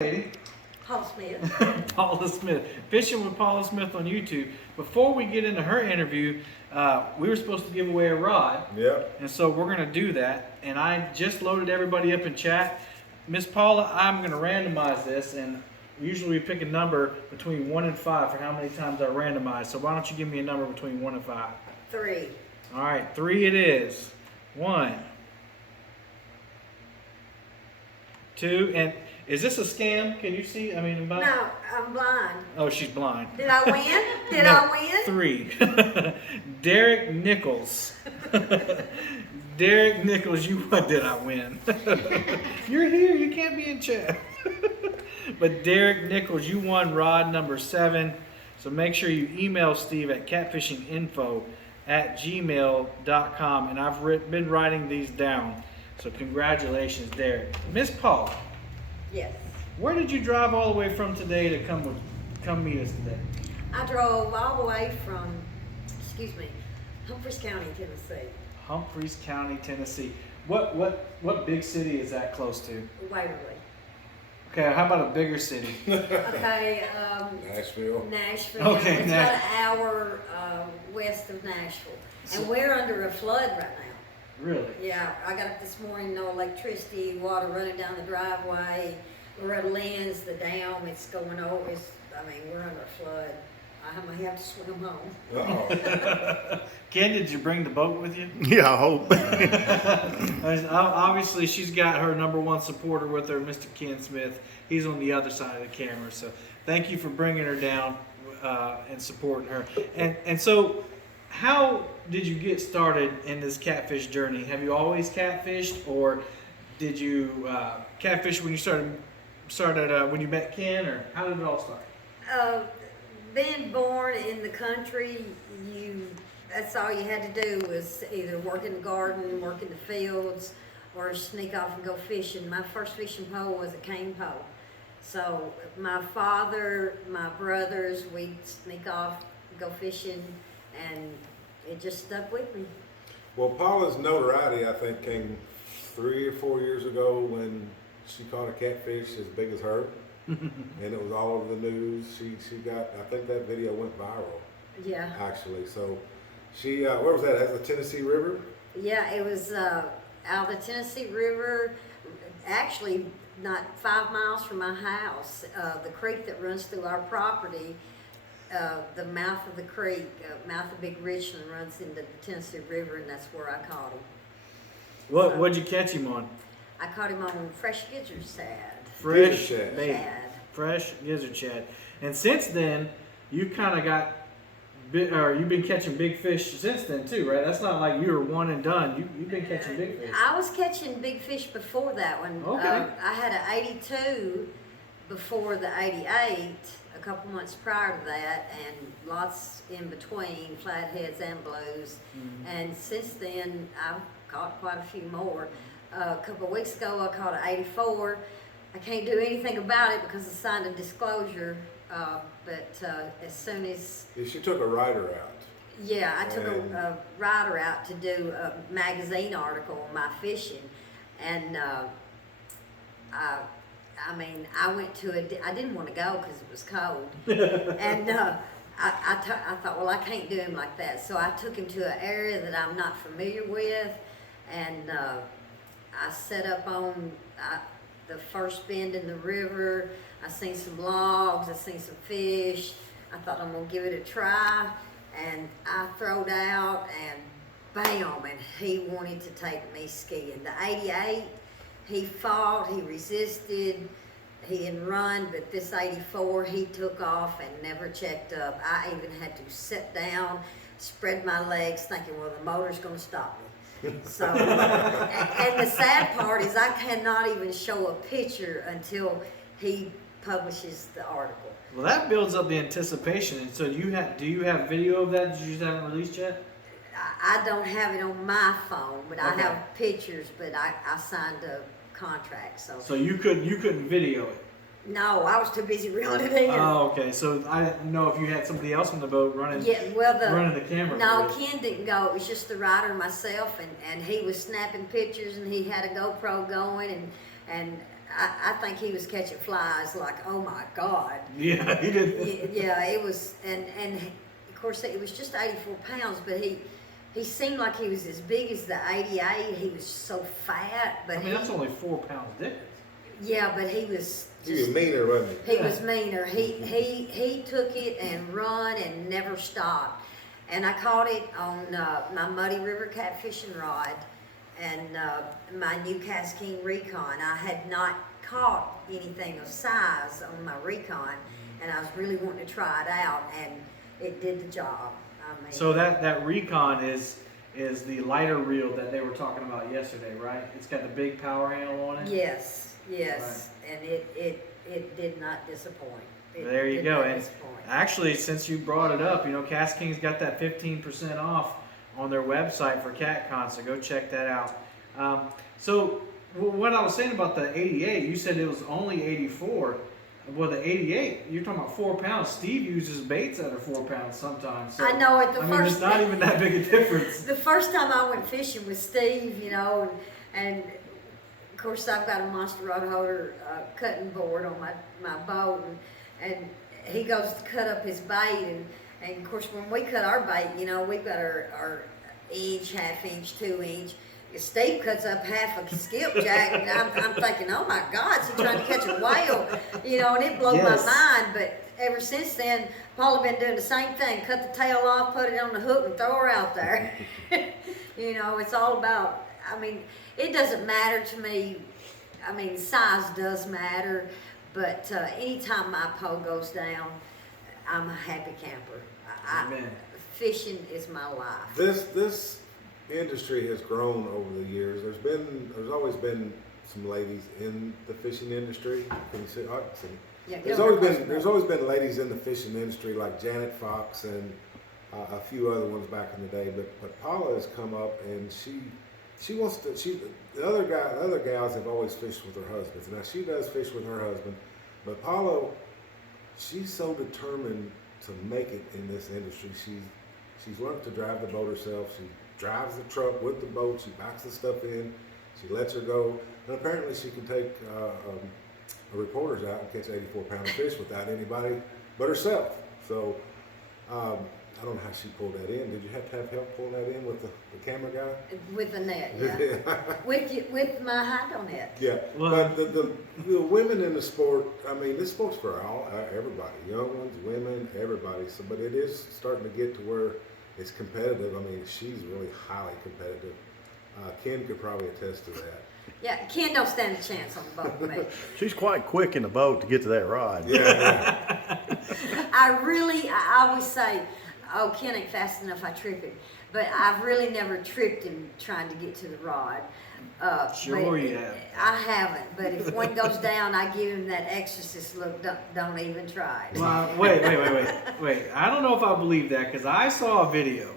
Lady. Paula Smith. Paula Smith. Fishing with Paula Smith on YouTube. Before we get into her interview, we were supposed to give away a rod. Yep. And so we're going to do that. And I just loaded everybody up in chat. Miss Paula, I'm going to randomize this. And usually we pick a number between 1 and 5 for how many times I randomize. So why don't you give me a number between 1 and 5? 3. All right, 3 it is. 1, 2, and is this a scam? Can you see? I mean, No, I'm blind. Oh, she's blind. Did I win? Did No, I win? 3. Derek Nichols. Derek Nichols, what did I win? You're here, you can't be in chat. But Derek Nichols, you won rod number 7. So make sure you email Steve at catfishinginfo@gmail.com. And I've been writing these down. So congratulations, Derek. Miss Paula. Yes. Where did you drive all the way from today to come meet us today? I drove all the way from, Humphreys County, Tennessee. Humphreys County, Tennessee. What big city is that close to? Waverly. Okay, how about a bigger city? Okay, Nashville. Nashville. Okay, It's about an hour west of Nashville. And we're under a flood right now. Really? Yeah, I got up this morning, no electricity, water running down the driveway. We're at Lynn's, the dam, it's going over, we're under a flood. I may have to swim home. Uh-oh. Ken, did you bring the boat with you? Yeah, I hope. Obviously, she's got her number one supporter with her, Mr. Ken Smith. He's on the other side of the camera. So thank you for bringing her down and supporting her. And so, how did you get started in this catfish journey? Have you always catfished, or did you catfish when you started when you met Ken, or how did it all start? Being born in the country, that's all you had to do was either work in the garden, work in the fields, or sneak off and go fishing. My first fishing pole was a cane pole. So my father, my brothers, we'd sneak off, go fishing, and it just stuck with me. Well, Paula's notoriety, I think, came 3 or 4 years ago when she caught a catfish as big as her. And it was all over the news. She got, I think that video went viral. Yeah. Actually, so she, where was that? At the Tennessee River? Yeah, it was out of the Tennessee River, actually not 5 miles from my house. The creek that runs through our property, the mouth of the creek, mouth of Big Richland runs into the Tennessee River, and that's where I caught him. What'd you catch him on? I caught him on fresh gizzard shad. Fresh Gizzard bait. Shad. Fresh gizzard shad. And since then, you kind of got, you've been catching big fish since then too, right? That's not like you were one and done. You've been catching big fish. I was catching big fish before that one. Okay. I had an 82 before the 88, a couple months prior to that, and lots in between, flatheads and blues. Mm-hmm. And since then, I've caught quite a few more. A couple of weeks ago, I caught an 84. I can't do anything about it because I signed a disclosure, but as soon as... She took a rider out. Yeah, I took a rider out to do a magazine article on my fishing, and I went to I didn't want to go because it was cold, and I thought, well, I can't do him like that, so I took him to an area that I'm not familiar with, and I set up on the first bend in the river. I seen some logs, I seen some fish. I thought, I'm gonna give it a try, and I throwed out, and bam, and he wanted to take me skiing. The 88, he fought, he resisted, he didn't run, but this 84, he took off and never checked up. I even had to sit down, spread my legs, thinking, well, the motor's gonna stop me. So, and the sad part is I cannot even show a picture until he publishes the article. Well, that builds up the anticipation. And so do you have video of that you just haven't released yet? I don't have it on my phone, but I Okay. have pictures, but I signed a contract, so. So you couldn't video it. No, I was too busy reeling it in. Oh, okay. So I didn't know if you had somebody else on the boat running Yeah, well, running the camera. no, for you. Ken didn't go. It was just the rider and myself, and he was snapping pictures, and he had a GoPro going, and I think he was catching flies like, oh my God. Yeah, he did. Yeah, it was, and of course it was just 84 pounds, but he seemed like he was as big as the 88. He was so fat, but I mean, that's only 4 pounds difference. yeah, but he was He was just, meaner, wasn't he? he was meaner. He took it and run and never stopped. And I caught it on my Muddy River catfishing rod and my new Casking Recon. I had not caught anything of size on my Recon, and I was really wanting to try it out, and it did the job. I mean, So that Recon is the lighter reel that they were talking about yesterday, right? It's got the big power handle on it. yes, and it did not disappoint. There you did go. not And disappoint. actually, since you brought it up, Cast King's got that 15% off on their website for CatCon, so go check that out. So what I was saying about the 88, you said it was only 84. Well, the 88, you're talking about 4 pounds. Steve uses baits that are 4 pounds sometimes. So, I know it. it's not even that big a difference. The first time I went fishing with Steve, and of course I've got a monster rod holder cutting board on my boat, and he goes to cut up his bait, and of course when we cut our bait, we've got our inch, half inch, 2 inch. Steve cuts up half a skipjack, and I'm thinking, oh my God, is he trying to catch a whale? And it blew Yes. my mind. But ever since then, Paula been doing the same thing: cut the tail off, put it on the hook, and throw her out there. It's all about. I mean, it doesn't matter to me. I mean, size does matter, but anytime my pole goes down, I'm a happy camper. Amen. Fishing is my life. This industry has grown over the years. There's always been some ladies in the fishing industry. Can you see? Oh, see. Yeah, There's always been ladies in the fishing industry like Janet Fox and a few other ones back in the day. But Paula has come up and she wants to. The other gals have always fished with her husbands. Now she does fish with her husband, but Paula, she's so determined to make it in this industry. She's learned to drive the boat herself. She drives the truck with the boat. She backs the stuff in. She lets her go. And apparently she can take reporters out and catch 84-pound fish without anybody but herself. So I don't know how she pulled that in. Did you have to have help pulling that in with the camera guy? With the net, yeah. with my hydro net. Yeah. Well, But the women in the sport, I mean, this sport's for everybody, young ones, women, everybody. So, but it is starting to get to where it's competitive. I mean, she's really highly competitive. Ken could probably attest to that. Yeah, Ken don't stand a chance on the boat with me. She's quite quick in the boat to get to that rod. Yeah. I always say, oh, Ken ain't fast enough, I trip him. But I've really never tripped him trying to get to the rod. Sure you have. I haven't, but if one goes down, I give him that exorcist look, don't even try it. Well, wait. I don't know if I believe that because I saw a video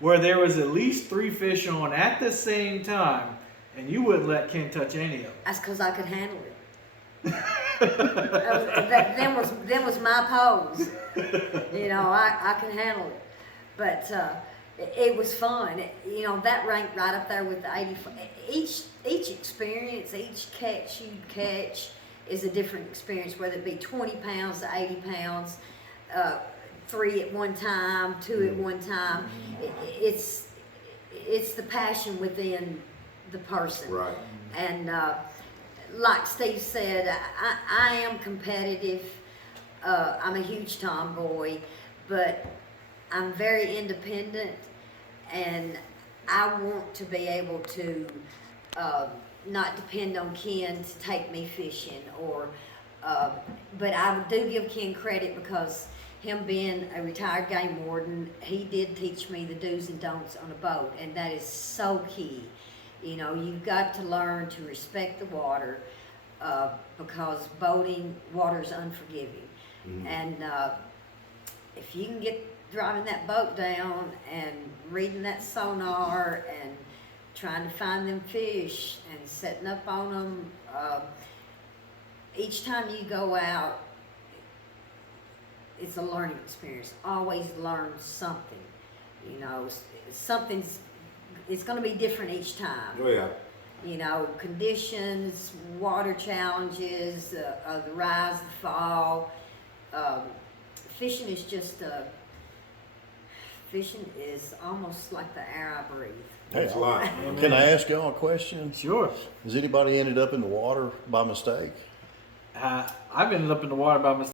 where there was at least 3 fish on at the same time, and you wouldn't let Ken touch any of them. That's because I could handle it. Them was my pose. I can handle it. But it was fun. That ranked right up there with the 84. Each experience, each catch you catch is a different experience, whether it be 20 pounds to 80 pounds, 3 at one time, 2 at one time. It's the passion within the person. Right. And like Steve said, I am competitive. I'm a huge tomboy, but I'm very independent, and I want to be able to not depend on Ken to take me fishing, but I do give Ken credit because him being a retired game warden, he did teach me the do's and don'ts on a boat, and that is so key. You've got to learn to respect the water because water's unforgiving. Mhm. And if you can get driving that boat down and reading that sonar and trying to find them fish and setting up on them, each time you go out, it's a learning experience. Always learn something. It's going to be different each time. Oh yeah. you know, conditions, water challenges, the rise, the fall. Fishing is just fishing is almost like the air I breathe. It's life. Can I ask y'all a question? Sure. Has anybody ended up in the water by mistake? I've ended up in the water by mistake.